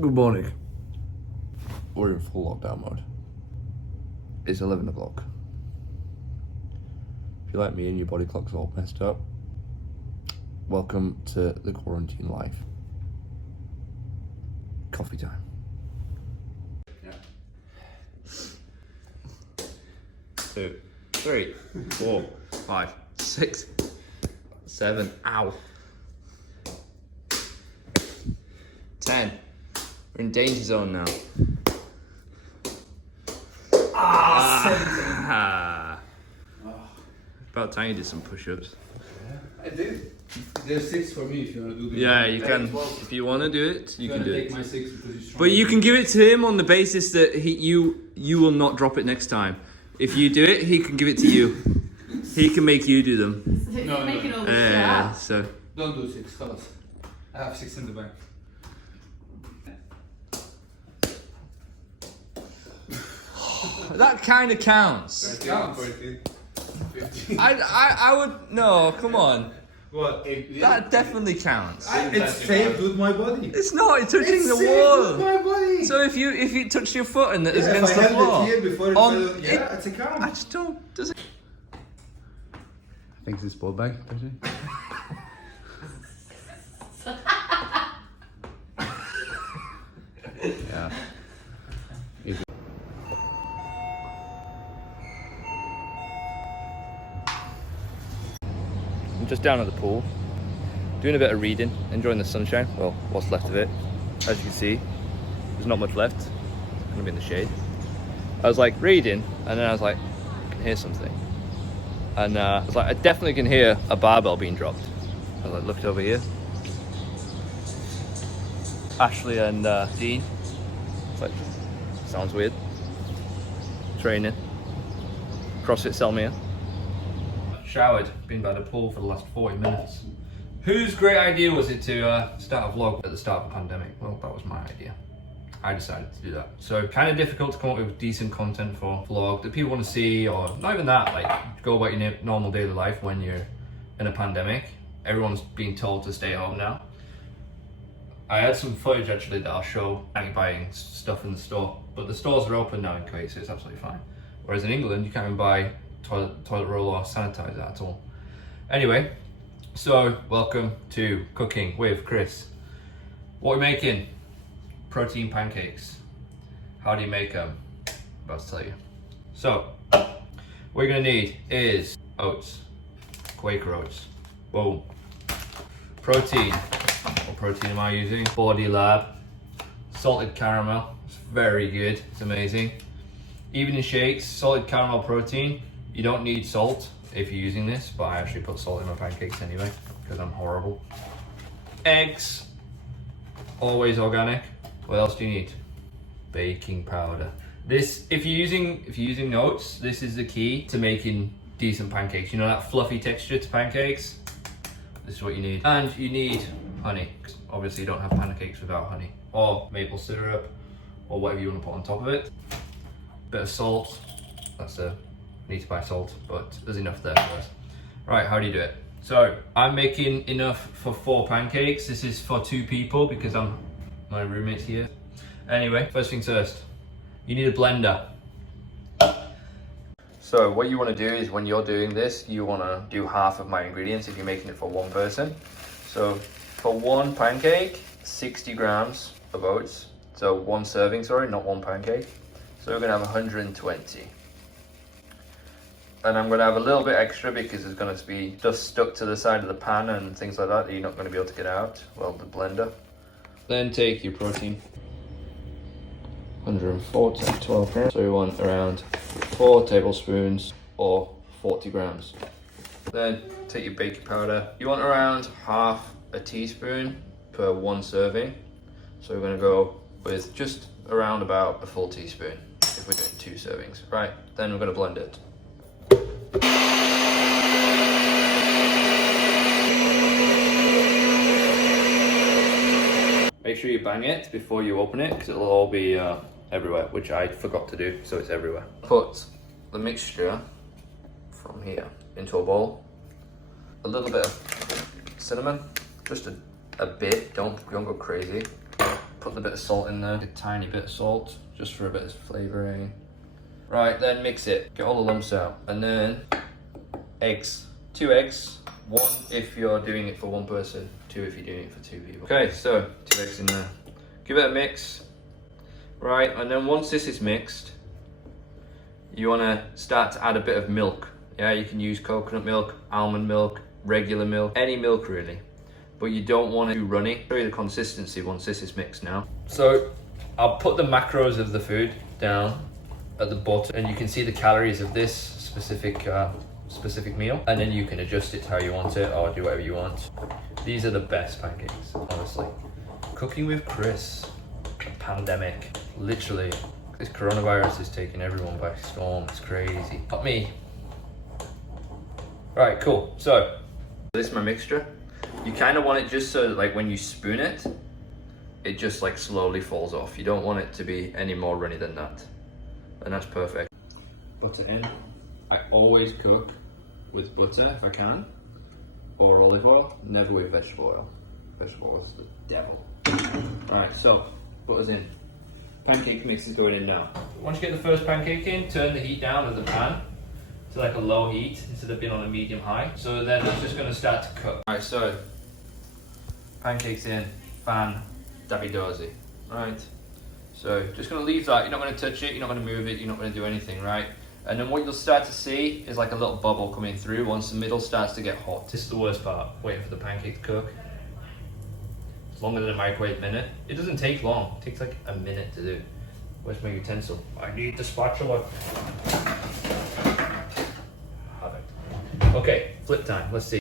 Good morning. We're in full lockdown mode. It's 11 o'clock. If you're like me and your body clock's all messed up, welcome to the quarantine life. Coffee time. Yeah. 2, 3, 4, 5, 6, 7, ow. 10. We're in danger zone now. About time you did some push-ups. I did. There's 6 for me if you want to do the. Yeah, you can. If you want to do it, you can do take it. my 6 because he's strong. But you can give it to him on the basis that you will not drop it next time. If you do it, he can give it to you. He can make you do them. No. So Don't do 6, fellas. I have 6 in the bank. that kind of counts. That counts. 14, 15. I would no. Come on. What? That definitely counts. It's saved with my body. It's not. It's touching the Saved wall. with my body. So if you touch your foot and it's Yeah, against if I the held floor, it here before it fell, it's a count. I just don't. Does it? Thanks, this ball bag. Yeah. I'm just down at the pool, doing a bit of reading, enjoying the sunshine. Well, what's left of it. As you can see, there's not much left. It's gonna be in the shade. I was like reading, and then I was like, I can hear something. And I was like, I definitely can hear a barbell being dropped. I was like, looked over here. Ashley and Dean. It's like, sounds weird. Training. CrossFit Selmia. Showered, been by the pool for the last 40 minutes. Whose great idea was it to start a vlog at the start of the pandemic? Well, that was my idea. I decided to do that. So kind of difficult to come up with decent content for vlog that people want to see, or not even that, like go about your normal daily life when you're in a pandemic. Everyone's being told to stay home now. I had some footage actually that I'll show buying stuff in the store, but the stores are open now in Kuwait, so it's absolutely fine. Whereas in England, you can't even buy toilet roll or sanitizer at all. Anyway, so welcome to Cooking with Chris. What we're making? Protein pancakes. How do you make them? I'm about to tell you. So, what you're gonna need is oats, Quaker oats. Boom. Protein. What protein am I using? Body Lab. Salted caramel. It's very good. It's amazing. Even in shakes, salted caramel protein. You don't need salt if you're using this, but I actually put salt in my pancakes anyway because I'm horrible. Eggs. Always organic. What else do you need? Baking powder. This, if you're using oats, this is the key to making decent pancakes. You know that fluffy texture to pancakes? This is what you need. And you need honey. Obviously you don't have pancakes without honey. Or maple syrup, or whatever you want to put on top of it. Bit of salt. That's need to buy salt, but there's enough there for us. Right, how do you do it? So I'm making enough for 4 pancakes. This is for 2 people because my roommate's here. Anyway, first things first, you need a blender. So what you want to do is when you're doing this, you want to do half of my ingredients if you're making it for 1 person. So for 1 pancake, 60 grams of oats. So 1 serving, sorry, not 1 pancake. So we're going to have 120. And I'm going to have a little bit extra because there's going to be stuff stuck to the side of the pan and things like that you're not going to be able to get out. Well, the blender. Then take your protein. 140, 12 grams. So you want around 4 tablespoons or 40 grams. Then take your baking powder. You want around half a teaspoon per 1 serving. So we're going to go with just around about a full teaspoon if we're doing 2 servings. Right, then we're going to blend it. Make sure you bang it before you open it because it'll all be everywhere, which I forgot to do, so it's everywhere. Put the mixture from here into a bowl. A little bit of cinnamon, just a bit, don't go crazy. Put a bit of salt in there, a tiny bit of salt, just for a bit of flavouring. Right, then mix it, get all the lumps out, and then eggs. 2 eggs, 1 if you're doing it for 1 person, 2 if you're doing it for 2 people. Okay, so 2 eggs in there. Give it a mix. Right, and then once this is mixed, you want to start to add a bit of milk. Yeah, you can use coconut milk, almond milk, regular milk, any milk really. But you don't want it too runny. Show you the consistency once this is mixed now. So I'll put the macros of the food down at the bottom, and you can see the calories of this specific meal, and then you can adjust it to how you want it or do whatever you want. These are the best pancakes, honestly. Cooking with Chris, pandemic, literally. This coronavirus is taking everyone by storm. It's crazy. Not me. Right, cool. So this is my mixture. You kind of want it just so that, like, when you spoon it, it just like slowly falls off. You don't want it to be any more runny than that. And that's perfect. Butter in. I always cook with butter if I can, or olive oil, never with vegetable oil. Vegetable oil is the devil. Alright, so butter's in. Pancake mix is going in now. Once you get the first pancake in, turn the heat down of the pan to like a low heat instead of being on a medium high. So then it's just going to start to cook. Alright, so pancakes in, fan, dabby dozy. Right, so just going to leave that. You're not going to touch it, you're not going to move it, you're not going to do anything, right? And then what you'll start to see is like a little bubble coming through once the middle starts to get hot. This is the worst part, waiting for the pancake to cook. It's longer than a microwave minute. It doesn't take long, it takes like a minute to do. Where's my utensil? I need the spatula. Perfect. Okay, flip time, let's see.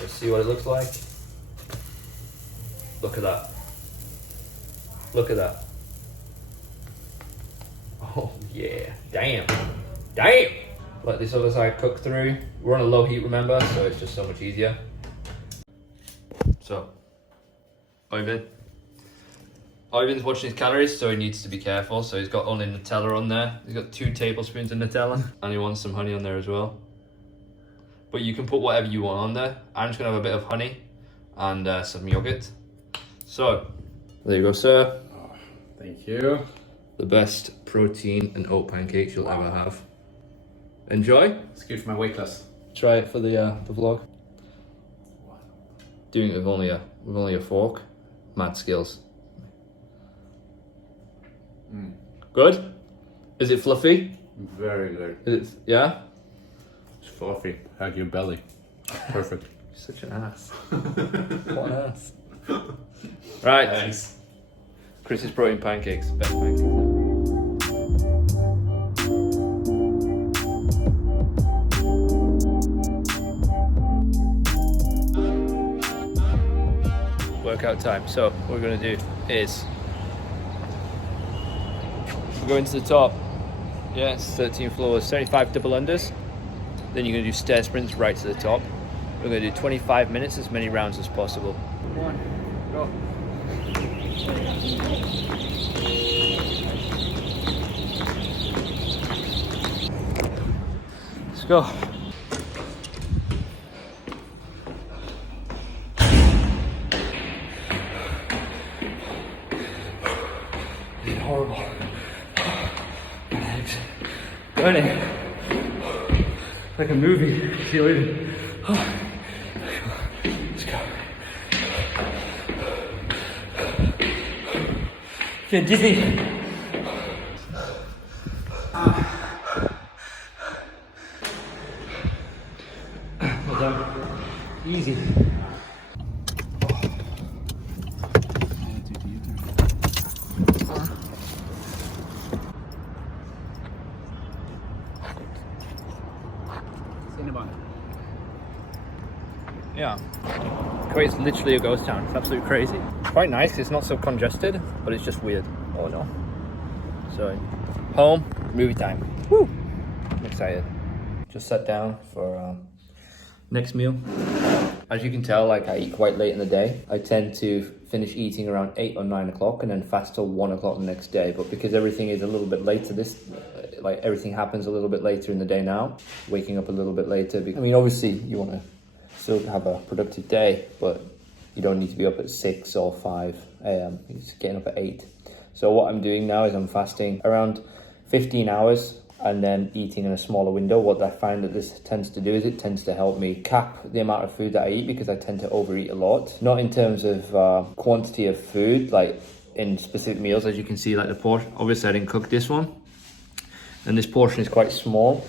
Let's see what it looks like. Look at that. Look at that. Oh yeah, damn. Damn! Let this other side cook through. We're on a low heat, remember, so it's just so much easier. So, Ivan's watching his calories, so he needs to be careful. So he's got only Nutella on there. He's got 2 tablespoons of Nutella, and he wants some honey on there as well. But you can put whatever you want on there. I'm just gonna have a bit of honey and some yogurt. So, there you go, sir. Oh, thank you. The best protein and oat pancakes you'll ever have. Enjoy. It's good for my weight class. Try it for the vlog. Doing it with only a fork. Mad skills. Good? Is it fluffy? Very good. Is it, yeah? It's fluffy. Hug your belly. Perfect. You're such an ass. What an ass. Right. Thanks. Chris's protein pancakes. Best pancakes ever. Workout time. So what we're going to do is we're going to the top. Yeah, it's 13 floors, 75 double unders. Then you're going to do stair sprints right to the top. We're going to do 25 minutes, as many rounds as possible. Come on, go. Let's go. This is horrible. My legs burning. Like a movie. Feel it. Let's go. Feel dizzy. Well done. Easy. Yeah. Kuwait's literally a ghost town. It's absolutely crazy. Quite nice. It's not so congested, but it's just weird. Oh no. So, home, movie time. Woo! I'm excited. Just sat down for next meal. As you can tell, like, I eat quite late in the day. I tend to finish eating around 8 or 9 o'clock and then fast till 1 o'clock the next day. But because everything is a little bit later, like everything happens a little bit later in the day now, waking up a little bit later. I mean, obviously you want to still have a productive day, but You don't need to be up at 6 or 5 a.m. It's getting up at 8. So what I'm doing now is I'm fasting around 15 hours and then eating in a smaller window. What I find that this tends to do is it tends to help me cap the amount of food that I eat, because I tend to overeat a lot. Not in terms of quantity of food, like in specific meals, as you can see, like the portion. Obviously I didn't cook this one, and this portion is quite small,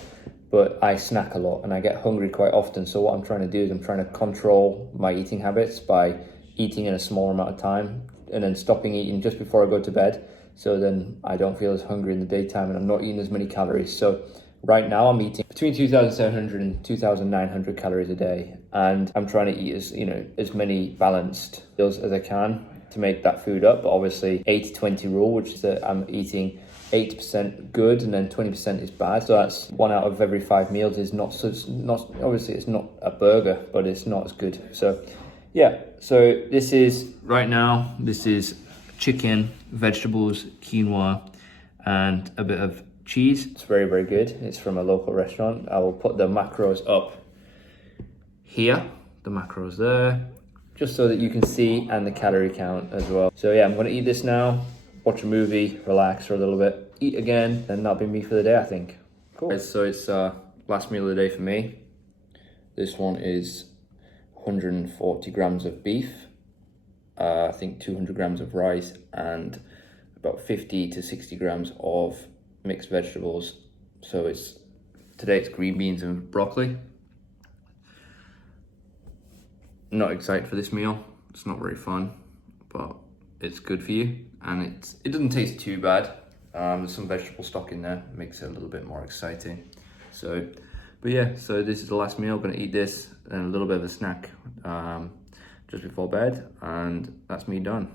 but I snack a lot and I get hungry quite often. So what I'm trying to do is I'm trying to control my eating habits by eating in a small amount of time and then stopping eating just before I go to bed. So then I don't feel as hungry in the daytime and I'm not eating as many calories. So right now I'm eating between 2,700 and 2,900 calories a day. And I'm trying to eat as many balanced meals as I can to make that food up. But obviously 80-20 rule, which is that I'm eating 80% good and then 20% is bad. So that's 1 out of every 5 meals is not obviously it's not a burger, but it's not as good. So yeah, so this is right now, this is chicken, vegetables, quinoa, and a bit of cheese. It's very, very good. It's from a local restaurant. I will put the macros up here, the macros there, just so that you can see, and the calorie count as well. So yeah, I'm gonna eat this now, watch a movie, relax for a little bit, eat again, and that'll be me for the day, I think. Cool. So it's last meal of the day for me. This one is 140 grams of beef, I think 200 grams of rice, and about 50 to 60 grams of mixed vegetables. So today it's green beans and broccoli. Not excited for this meal. It's not very fun, but it's good for you, and it doesn't taste too bad. There's some vegetable stock in there, makes it a little bit more exciting. So, but yeah, so this is the last meal. I'm gonna eat this and a little bit of a snack just before bed, and that's me done.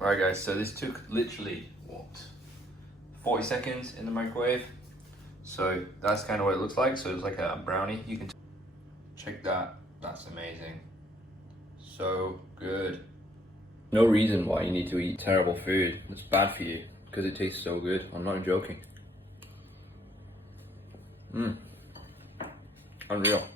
Alright guys, so this took literally, 40 seconds in the microwave. So that's kind of what it looks like. So it's like a brownie. You can check that, that's amazing. So good. No reason why you need to eat terrible food that's bad for you, because it tastes so good. I'm not joking. Unreal.